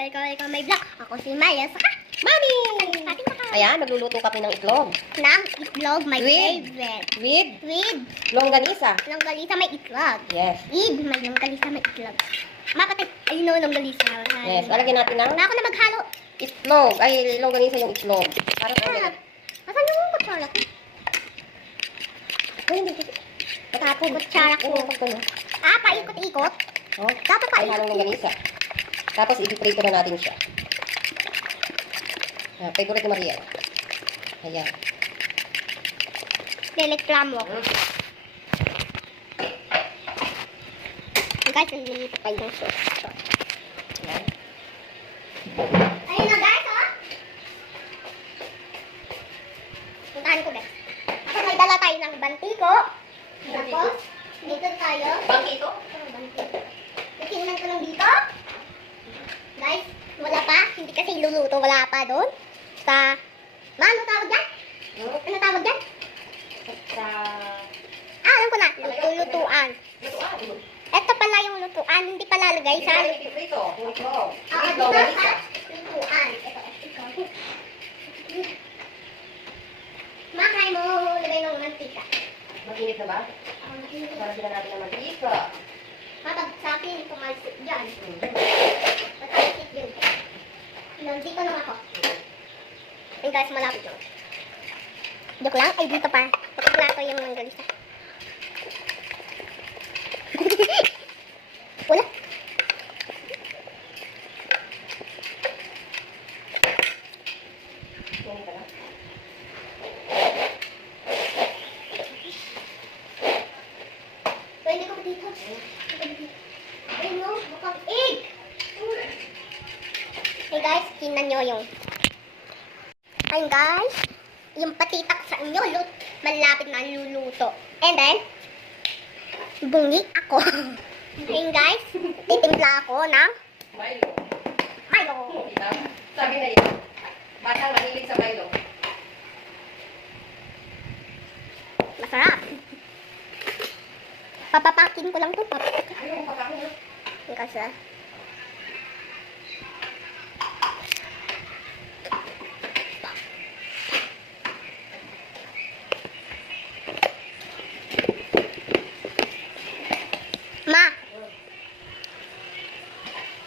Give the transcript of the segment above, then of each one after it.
Welcome my vlog. Ako si Maya, saka Mami! Ayan, magluluto kami ng itlog. ng itlog, my With? favorite. With With longganisa. longganisa, may itlog. Yes. With may longganisa, may itlog. Mapatay, ayun o, longganisa. Yes. Lalagyan natin ng Na ako na maghalo. itlog. Ay, longganisa yung itlog. Para sa Ah, ulit. asan yung kutsara ko? Ay, hindi. Patapon. Kutsara ko. Ah, paikot-ikot? Oh, Dapat ay, paikot. halong longganisa. Tapos, ipiprito na natin siya. Ah, favorite ni Maria. Ayan. Reklamo ako. Guys, nandito pa yung sauce. Ayan. Ayun na guys, oh. Puntahan ko, guys. Ako may dala tayo ng bantiko. Tapos, dito tayo. Bangkito? Bantiko. Tingnan ko lang dito. Guys, wala pa. Hindi kasi iluluto. Wala pa doon. Sa... ano tawag dyan? Ano tawag dyan? Sa... Ah, alam ko na. Lutuan. Lutuan. Ito pala yung lutuan. Hindi pa lalagay sa... Ipiprito. Yung itlog. Ah, With dito longganisa. sa lutuan. Ito. Makay mo. Lagay ng mantika. Mag-init na ba? Ang Lalagyan natin ng mantika. kapag sa akin, pumalsik dyan. Matalsik din. Nandito lang ako. Ayun guys, malapit lang. Joke lang. Ay, dito pa. Pagkaplato yung manggalisa. Wala. Pwede ko dito. Ayun no, mukhang egg. Hey guys, tingnan nyo yung... Ayun guys, yung patitak sa inyo, malapit na luluto. And then, bungi ako. Ayun guys, titimpla ako ng Milo. Milo. Sabi na yun. Batang mahilig sa Milo. Masarap. Papapakin ko lang to. Ayun, pagkakita. Ayun guys ah. Ma,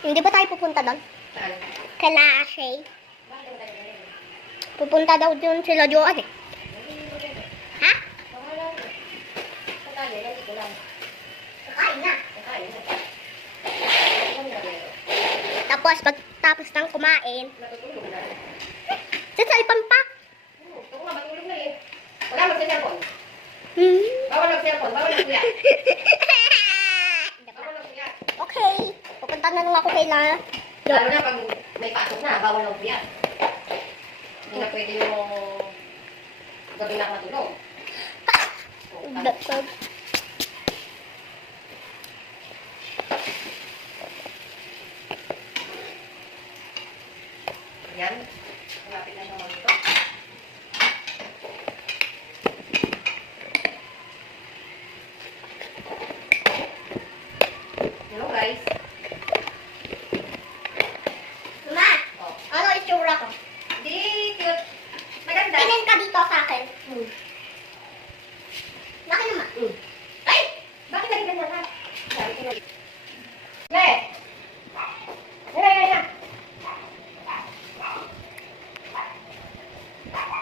hindi ba tayo pupunta doon? Saan? Kala Ashay. Pupunta daw doon sila Joan eh. Ha? Kakain na. Tapos pagtapos ng kumain, sasalpan pa. Wala mag-cellphone. Hmm. Bawal mag-cellphone. Bawal mag-kuya. Bawal mag-kuya. Okay, pupunta na lang ako kay La. Lalo na pag may pasok na, bawal mag-kuya. Hindi na pwede yung gabi na matulog. Yan. Malapit na siya mag-ito. Hello guys. Ma, Oh. ano itsura ko? Di, cute. Maganda. Tingin ka dito sa akin. Laki naman. Ay! Bakit lagi ganyan ha? Sabi ko na. Le! Yan.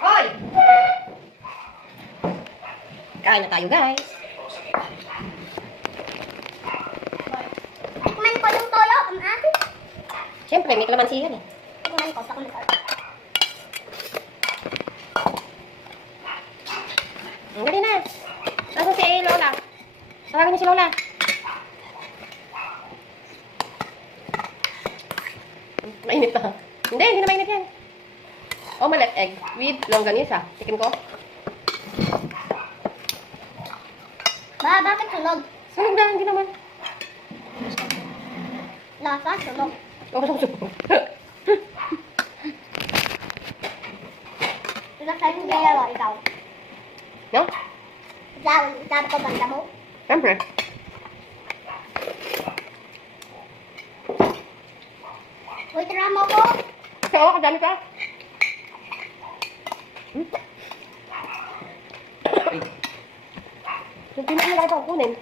Hoy! Kain na tayo guys. Tikman ko yung tolo, ate. Siyempre, may kalamansi yan eh. Tikman ko sa kumakas. Ang galing na. Nasaan si Lola? Tawagin niyo si Lola. Mainit na. Hindi na mainit yan. Omelette egg with longganisa. Chicken ko. Ba, bakit sunog? Sunog na, hindi naman. Lasa, sunog. Oo, sunog. Ilang tayo yung dalawa, ikaw. No? Sabi ko banda mo. Siyempre. Uy, tira mo ko. Kasi ako, kadami ka. Yung pinakilala ko kunin.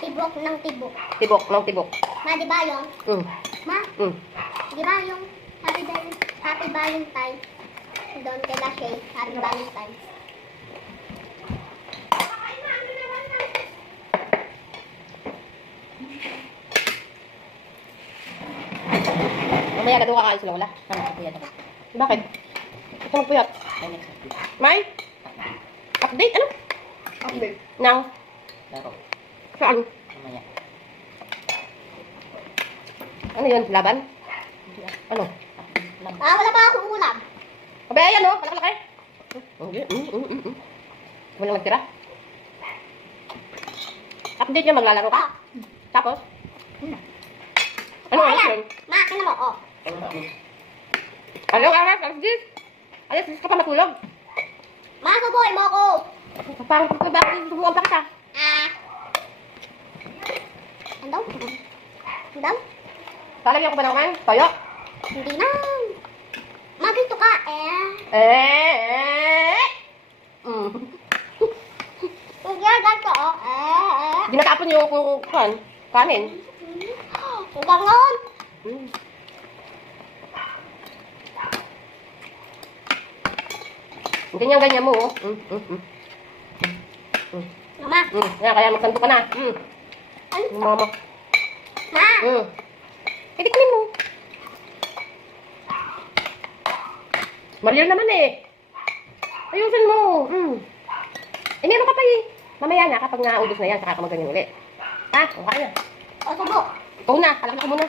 Tibok ng tibok. Tibok, ng tibok. Ma, di ba yung? Mm. Ma, Mm. di ba yung Happy Valentine? Doon kay Lashay, Happy Valentine. Mamaya ka doon kakain sa lola. Puyat ako. Bakit? Ito magpuyat. May next update. May? Update? Ano? Update. Nang? Laro. Saan? Mamaya. Ano yun? Laban? Ano? Update lang. Ah, wala pa akong ulam. Kabe, ayan o. Malaki-laki. Walang nagtira. Update nyo, maglalaro ka. Tapos? Ano oras yun? Ma, tingnan mo, oh. Ano oras? Alas 10? Alas 10 ka pa matulog? Ma, subuhay mo ako. Parang bakit subukan pa kita? Ah. Ano daw? Ano daw? Talagyan ko ba naman? Toyo? Hindi na. Ma, ganito ka, eh. Hindi na ganito, oh. Dinatapon yung kanin. Ang gangon. Ganyan-ganyan mo, oh. Mama, Yan, kaya magsanto ka na. ano Yung mama. Ma, Idikmin mo. Mariel naman eh. Ayusin mo. Eh, meron ka pa eh. Mamaya na, kapag naubos na yan, saka ka magaling ulit. Ha? Ang kaya. o, subok. Ikaw na, alak ko muna.